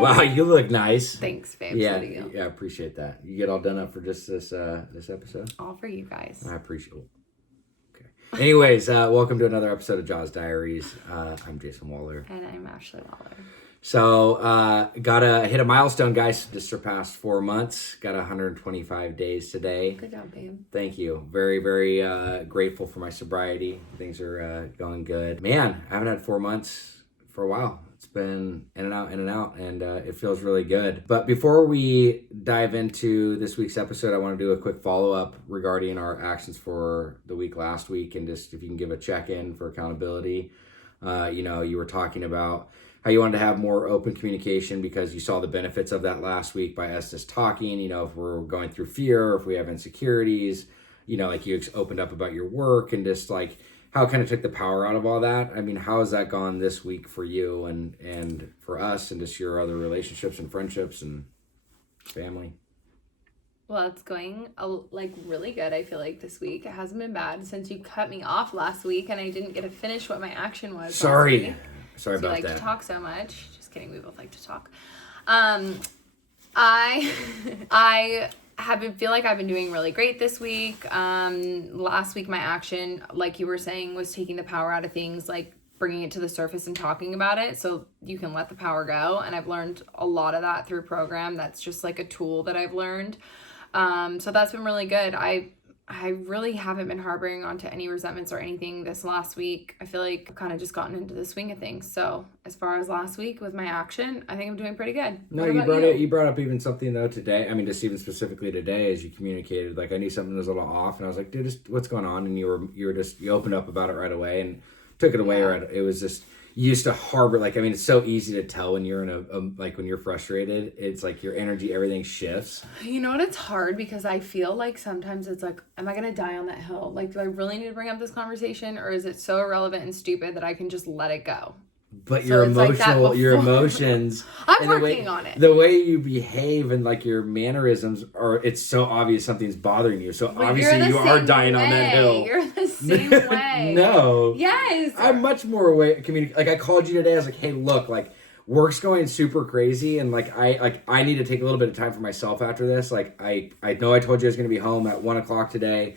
Wow, you look nice. Thanks, babe. Yeah, So do you. yeah, I appreciate that. You get all done up for just this episode? All for you guys. I appreciate it. Okay. Anyways, welcome to another episode of JAWS Diaries. I'm Jason Wahler. And I'm Ashley Wahler. So, gotta hit a milestone, guys. Just surpassed 4 months. Got 125 days today. Good job, babe. Thank you. Very, very grateful for my sobriety. Things are going good. Man, I haven't had 4 months for a while. It's been in and out, and it feels really good. But before we dive into this week's episode, I want to do a quick follow-up regarding our actions for the week last week, and just if you can give a check-in for accountability. You were talking about how you wanted to have more open communication because you saw the benefits of that last week by us just talking, if we're going through fear, or if we have insecurities, like you opened up about your work and just like how it kind of took the power out of all that. I mean, how has that gone this week for you and for us and just your other relationships and friendships and family? Well, it's going really good. I feel like this week it hasn't been bad since you cut me off last week and I didn't get to finish what my action was. Sorry about you like that. To talk so much. Just kidding. We both like to talk. I feel like I've been doing really great this week. Last week, my action, like you were saying, was taking the power out of things, like bringing it to the surface and talking about it so you can let the power go. And I've learned a lot of that through program. That's just like a tool that I've learned. So that's been really good. I really haven't been harboring onto any resentments or anything this last week. I feel like I've kind of just gotten into the swing of things. So as far as last week with my action, I think I'm doing pretty good. No, you brought up even something though today. I mean, just even specifically today as you communicated, like I knew something was a little off and I was like, dude, just what's going on? And you opened up about it right away and took it away. Right. It was just, you used to harbor, it's so easy to tell when you're when you're frustrated, it's like your energy, everything shifts. You know what? It's hard because I feel like sometimes it's like, am I going to die on that hill? Like, do I really need to bring up this conversation or is it so irrelevant and stupid that I can just let it go? But your emotions. I'm working on it. The way you behave and like your mannerisms it's so obvious something's bothering you. So obviously you are dying on that hill. You're the same way. No. Yes. I'm much more aware. Like I called you today. I was like, hey, look, like work's going super crazy. And I need to take a little bit of time for myself after this. Like I know I told you I was going to be home at 1:00 today.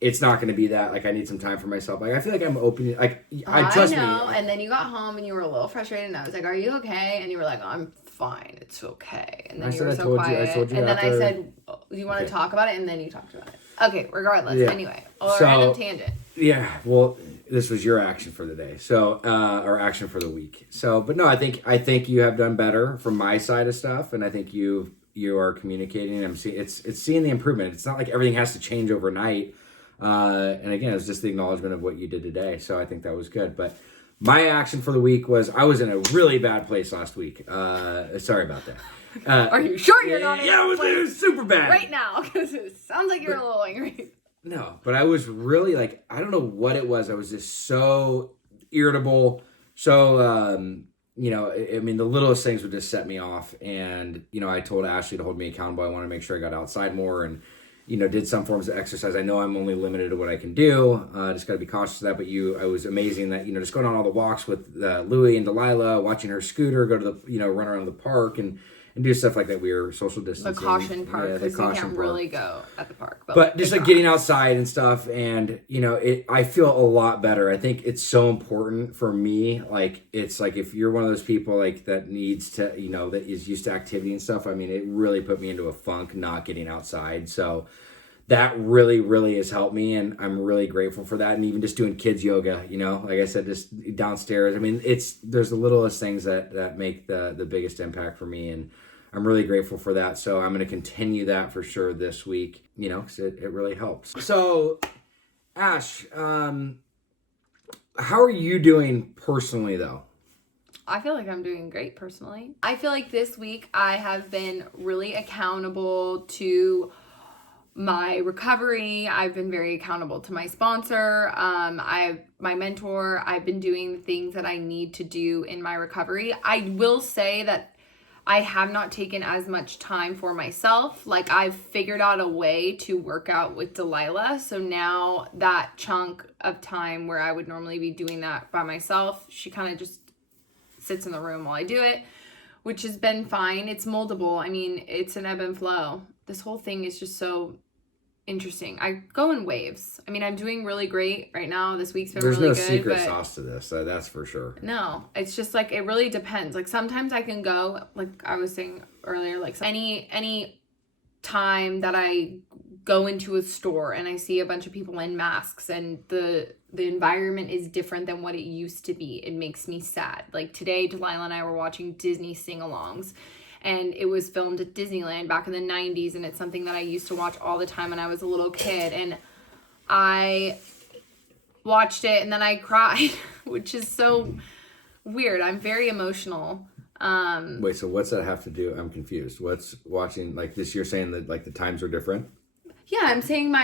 It's not going to be that. Like, I need some time for myself. Like, I feel like I'm open. Like, trust me. And then you got home and you were a little frustrated. And I was like, are you okay? And you were like, oh, I'm fine. It's okay. And then you were so quiet. And then I said, do you want to talk about it? And then you talked about it. Okay, regardless. Yeah. Anyway. Random tangent. Yeah. Well, this was your action for the day. So, or action for the week. So, but no, I think you have done better from my side of stuff. And I think you are communicating. I'm seeing, it's seeing the improvement. It's not like everything has to change overnight. And again, it was just the acknowledgement of what you did today. So I think that was good. But my action for the week was I was in a really bad place last week. Sorry about that. Are you sure you're not in it was super bad. Right now, because it sounds like you're a little angry. No, but I was really I don't know what it was. I was just so irritable. So, I mean, the littlest things would just set me off. And, I told Ashley to hold me accountable. I want to make sure I got outside more and did some forms of exercise. I know I'm only limited to what I can do. Just got to be cautious of that. But it was amazing that, just going on all the walks with Louie and Delilah, watching her scooter, go to the, run around the park and do stuff like that. We were social distancing. The caution park, because you can't really go at the park. But just getting outside and stuff. And, I feel a lot better. I think it's so important for me. It's if you're one of those people that needs to, that is used to activity and stuff. I mean, it really put me into a funk not getting outside. So that really, really has helped me. And I'm really grateful for that. And even just doing kids yoga, like I said, just downstairs. I mean, there's the littlest things that make the biggest impact for me. And I'm really grateful for that. So I'm going to continue that for sure this week, because it really helps. So, Ash, how are you doing personally, though? I feel like I'm doing great personally. I feel like this week I have been really accountable to my recovery. I've been very accountable to my sponsor. My mentor. I've been doing the things that I need to do in my recovery. I will say that I have not taken as much time for myself. I've figured out a way to work out with Delilah. So now that chunk of time where I would normally be doing that by myself, she kind of just sits in the room while I do it. which has been fine. It's moldable. I mean, it's an ebb and flow. This whole thing is just so interesting. I go in waves. I mean, I'm doing really great right now. This week's been There's really no good. secret sauce to this, that's for sure. No, it's just like, it really depends. Like sometimes I can go, like I was saying earlier, like any time that I go into a store and I see a bunch of people in masks and the environment is different than what it used to be, it makes me sad. Like today, Delilah and I were watching Disney sing-alongs, and it was filmed at Disneyland back in the 90s, and it's something that I used to watch all the time when I was a little kid, and I watched it and then I cried, which is so weird. I'm very emotional. Wait, so what's that have to do? I'm confused. What's watching, like this, you're saying that like the times are different? Yeah, I'm saying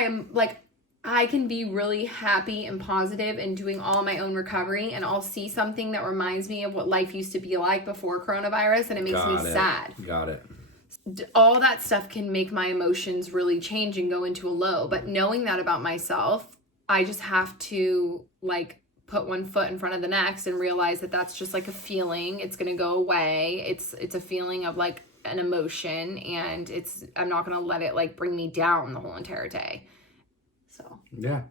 I can be really happy and positive and doing all my own recovery, and I'll see something that reminds me of what life used to be like before coronavirus, and it makes me sad. Got it. All that stuff can make my emotions really change and go into a low. But knowing that about myself, I just have to like put one foot in front of the next and realize that that's just like a feeling. It's going to go away. It's a feeling of like an emotion, and I'm not going to let it like bring me down the whole entire day. So yeah,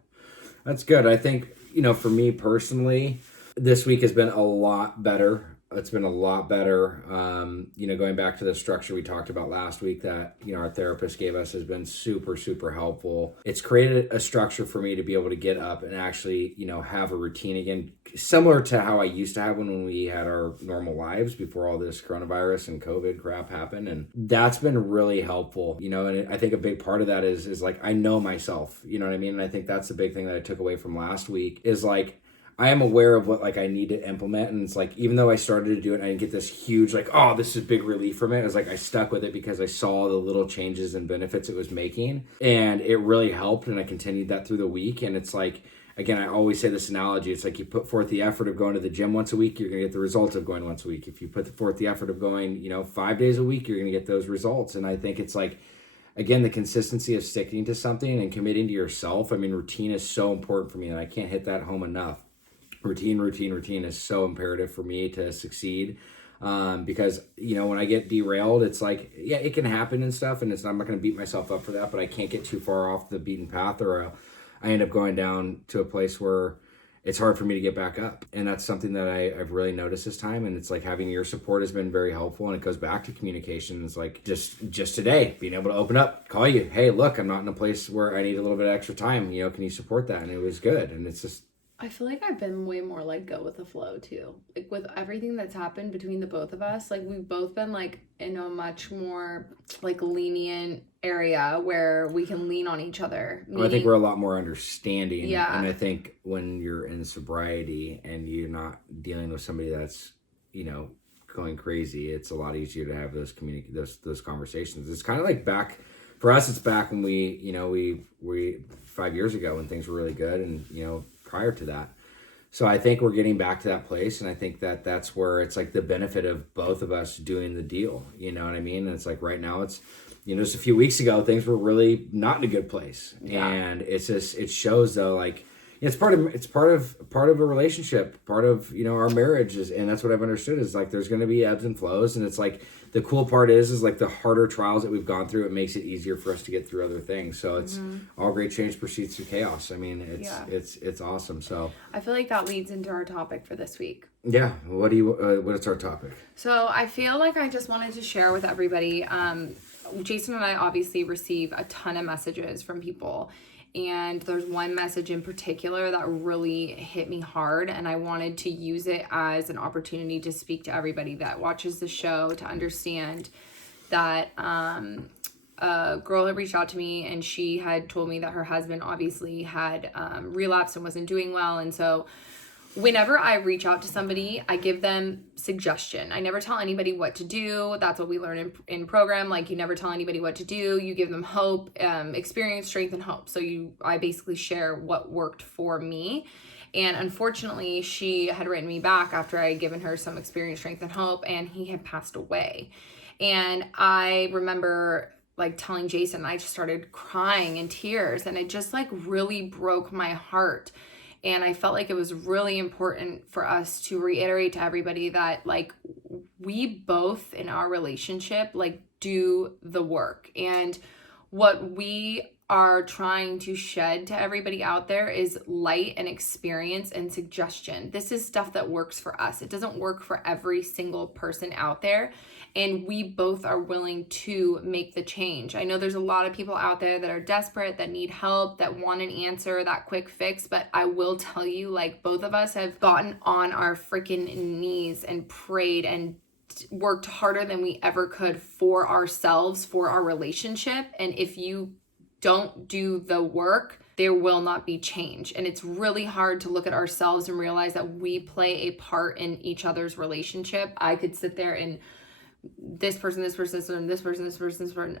that's good. I think, for me personally, this week has been a lot better. It's been a lot better. Going back to the structure we talked about last week that, our therapist gave us has been super, super helpful. It's created a structure for me to be able to get up and actually, have a routine again, similar to how I used to have when we had our normal lives before all this coronavirus and COVID crap happened. And that's been really helpful, and I think a big part of that is like, I know myself, you know what I mean? And I think that's the big thing that I took away from last week is like, I am aware of what like I need to implement, and it's like even though I started to do it, I didn't get this huge like, oh, this is big relief from it. It was like I stuck with it because I saw the little changes and benefits it was making, and it really helped. And I continued that through the week. And it's like, again, I always say this analogy. It's like you put forth the effort of going to the gym once a week, you're gonna get the results of going once a week. If you put forth the effort of going, 5 days a week, you're gonna get those results. And I think it's like, again, the consistency of sticking to something and committing to yourself. I mean, routine is so important for me, and I can't hit that home enough. Routine is so imperative for me to succeed, because when I get derailed, it's like, yeah, it can happen and stuff, and I'm not going to beat myself up for that, but I can't get too far off the beaten path, or I end up going down to a place where it's hard for me to get back up. And that's something that I've really noticed this time, and it's like having your support has been very helpful. And it goes back to communication. It's like just today being able to open up, call you, hey, look, I'm not in a place where I need a little bit of extra time, can you support that? And it was good. And it's just, I feel like I've been way more like go with the flow too. Like with everything that's happened between the both of us, like we've both been like in a much more like lenient area where we can lean on each other. Well, I think we're a lot more understanding. Yeah. And I think when you're in sobriety and you're not dealing with somebody that's, going crazy, it's a lot easier to have those those conversations. It's kind of like back for us, it's back when we 5 years ago when things were really good, and prior to that. So I think we're getting back to that place, and I think that that's where it's like the benefit of both of us doing the deal, you know what I mean? And it's like right now it's, just a few weeks ago things were really not in a good place. Yeah. And it's just, it shows though, like it's part of a relationship, part of our marriage is, and that's what I've understood is like there's going to be ebbs and flows, and it's like the cool part is like the harder trials that we've gone through, it makes it easier for us to get through other things. So it's all great change proceeds through chaos. I mean, it's awesome. So I feel like that leads into our topic for this week. Yeah. What is our topic? So I feel like I just wanted to share with everybody. Jason and I obviously receive a ton of messages from people. And there's one message in particular that really hit me hard, and I wanted to use it as an opportunity to speak to everybody that watches the show to understand that a girl had reached out to me, and she had told me that her husband obviously had relapsed and wasn't doing well. And so whenever I reach out to somebody, I give them suggestion. I never tell anybody what to do. That's what we learn in program. Like, you never tell anybody what to do. You give them hope, experience, strength, and hope. So I basically share what worked for me. And unfortunately, she had written me back after I had given her some experience, strength, and hope, and he had passed away. And I remember like telling Jason, I just started crying in tears, and it just like really broke my heart. And I felt like it was really important for us to reiterate to everybody that like we both in our relationship like do the work. And what we are trying to shed to everybody out there is light and experience and suggestion. This is stuff that works for us. It doesn't work for every single person out there. And we both are willing to make the change. I know there's a lot of people out there that are desperate, that need help, that want an answer, that quick fix. But I will tell you, like, both of us have gotten on our freaking knees and prayed and worked harder than we ever could for ourselves, for our relationship. And if you don't do the work, there will not be change. And it's really hard to look at ourselves and realize that we play a part in each other's relationship. I could sit there and this person,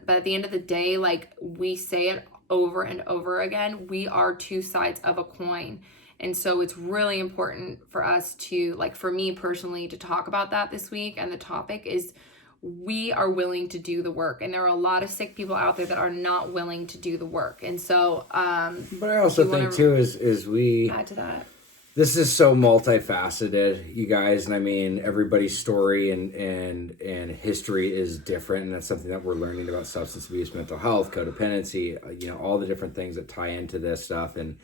but at the end of the day, like, we say it over and over again, we are two sides of a coin. And so it's really important for us to, like, for me personally, to talk about that this week. And the topic is, we are willing to do the work. And there are a lot of sick people out there that are not willing to do the work. And so, but I also think too, is we add to that. This is so multifaceted, you guys, and I mean, everybody's story and history is different, and that's something that we're learning about substance abuse, mental health, codependency, all the different things that tie into this stuff, and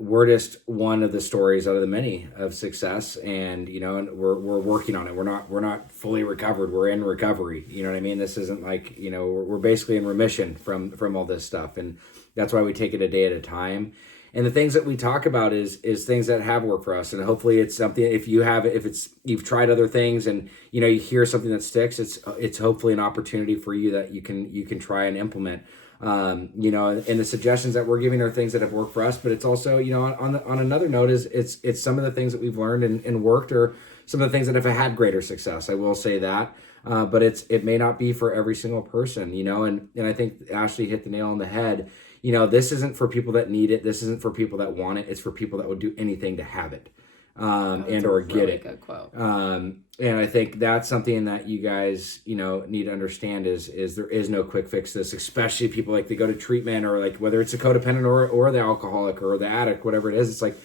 we're just one of the stories out of the many of success, and and we're working on it. We're not fully recovered. We're in recovery. You know what I mean? This isn't like we're basically in remission from all this stuff, and that's why we take it a day at a time. And the things that we talk about is things that have worked for us. And hopefully it's something, if you've tried other things and, you hear something that sticks, it's hopefully an opportunity for you that you can try and implement. And the suggestions that we're giving are things that have worked for us, but it's also, on another note is it's some of the things that we've learned and worked, or some of the things that have had greater success. I will say that. But it may not be for every single person, and I think Ashley hit the nail on the head. This isn't for people that need it. This isn't for people that want it. It's for people that would do anything to have it, and or get really it. Good quote. And I think that's something that you guys, need to understand is there is no quick fix to this, especially people like they go to treatment, or like whether it's a codependent or the alcoholic or the addict, whatever it is. It's like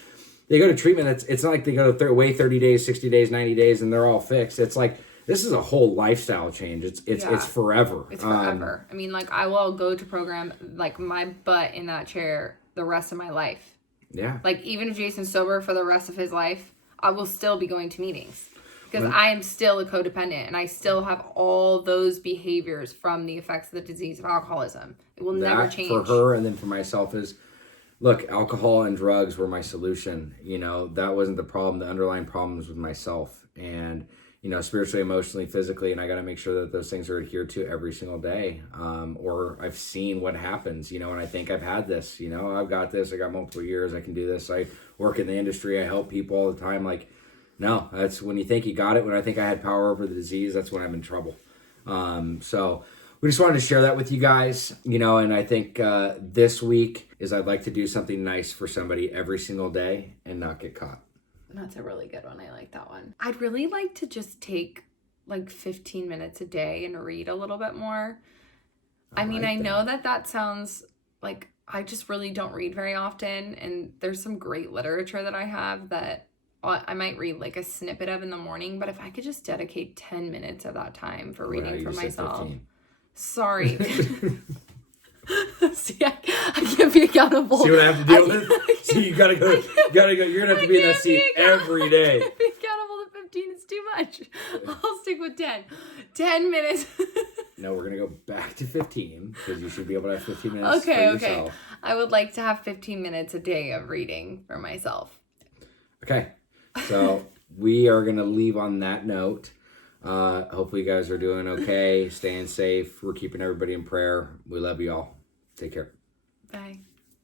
they go to treatment. It's not like they go to wait 30 days, 60 days, 90 days, and they're all fixed. It's like, this is a whole lifestyle change. It's forever. It's forever. I mean, like, I will go to program, like, my butt in that chair the rest of my life. Yeah. Like, even if Jason's sober for the rest of his life, I will still be going to meetings. Because I am still a codependent, and I still have all those behaviors from the effects of the disease of alcoholism. It will never change. For her, and then for myself is, look, alcohol and drugs were my solution. That wasn't the problem. The underlying problem was with myself. And spiritually, emotionally, physically, and I got to make sure that those things are adhered to every single day. Or I've seen what happens, and I think I've had this, I've got this, I got multiple years, I can do this. I work in the industry, I help people all the time. Like, no, that's when you think you got it. When I think I had power over the disease, that's when I'm in trouble. So we just wanted to share that with you guys, and I think this week is I'd like to do something nice for somebody every single day and not get caught. That's a really good one. I like that one. I'd really like to just take like 15 minutes a day and read a little bit more. I mean, I know that sounds like I just really don't read very often. And there's some great literature that I have that I might read like a snippet of in the morning. But if I could just dedicate 10 minutes of that time for reading for myself. Sorry. See, I can't be accountable. See what I have to deal with? See, you gotta go. You're gonna have to be in that seat every day. I can't be accountable to 15. It's too much. I'll stick with 10. 10 minutes. No, we're gonna go back to 15 because you should be able to have 15 minutes for yourself. Okay. I would like to have 15 minutes a day of reading for myself. Okay. So we are gonna leave on that note. Hopefully you guys are doing okay, staying safe. We're keeping everybody in prayer. We love you all. Take care. Bye.